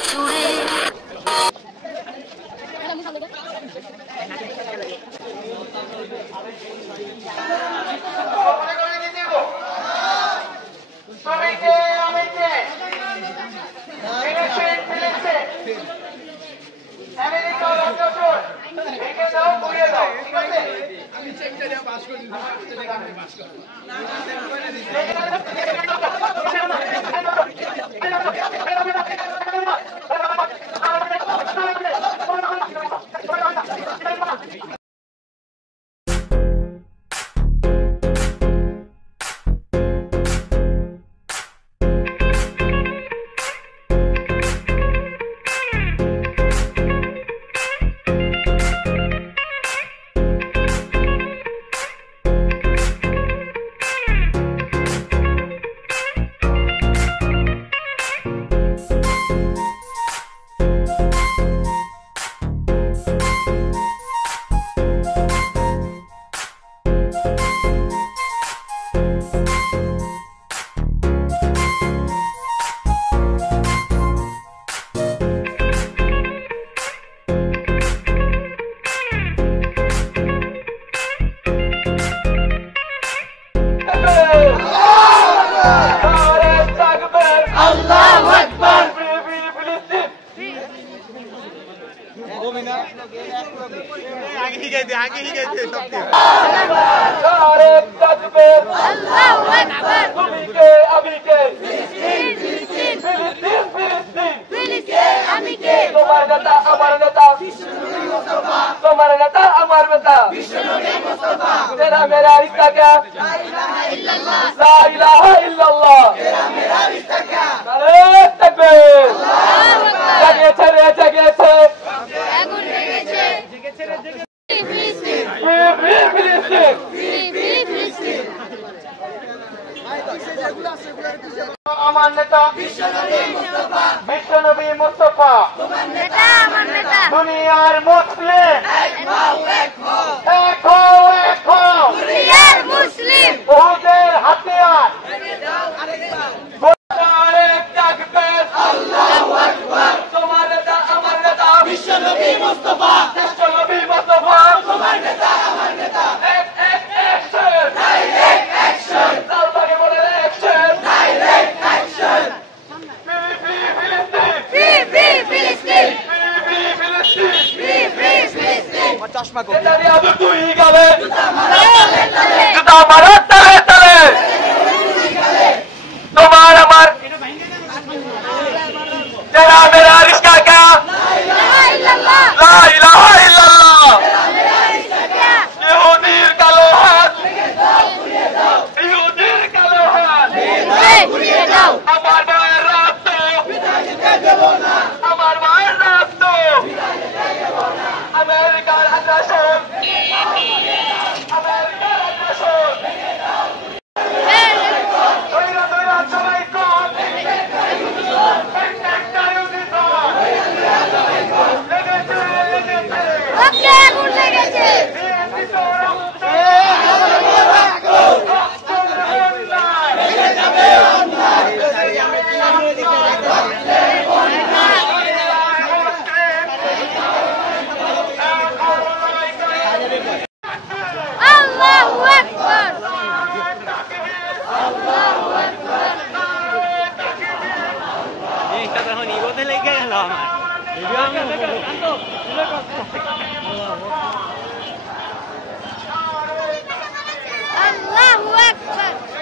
ছুড়ে तेरा मेरा रिश्ता क्या ला इलाहा इल्लल्लाह तेरा मेरा रिश्ता क्या नारे तकबीर जगेছে রে जगेছে আগুন লেগেছে জেগেছে রে জেগেছে ফিলিস্তিন আমার নেতা বিশ্বনবী মুস্তাফা তোমার নেতা আমার নেতা দুনিয়ার মুসলিম এক হও দুনিয়ার মুসলিম ওদের হাতিয়ার আল্লাহু আকবার তোমার নেতা আমার নেতা বিশ্বনবী মুস্তাফা তোমার নেতা আমার নেতা ডাইরেক্ট অ্যাকশন লালবাগে বলে অ্যাকশন ডাইরেক্ট অ্যাকশন ফিলিস্তিন চশমা কো তুই গালে জুতা মারা তালে তোমার আমার तेरा मेरा रिश्ता क्या ला इलाहा इल्लल्लाह ইহুদির কালো হাত আমার মায়ের রক্ত আমার মায়ের রক্ত আমেরিকার আগ্রাসন সবাই কম Allahu Akbar.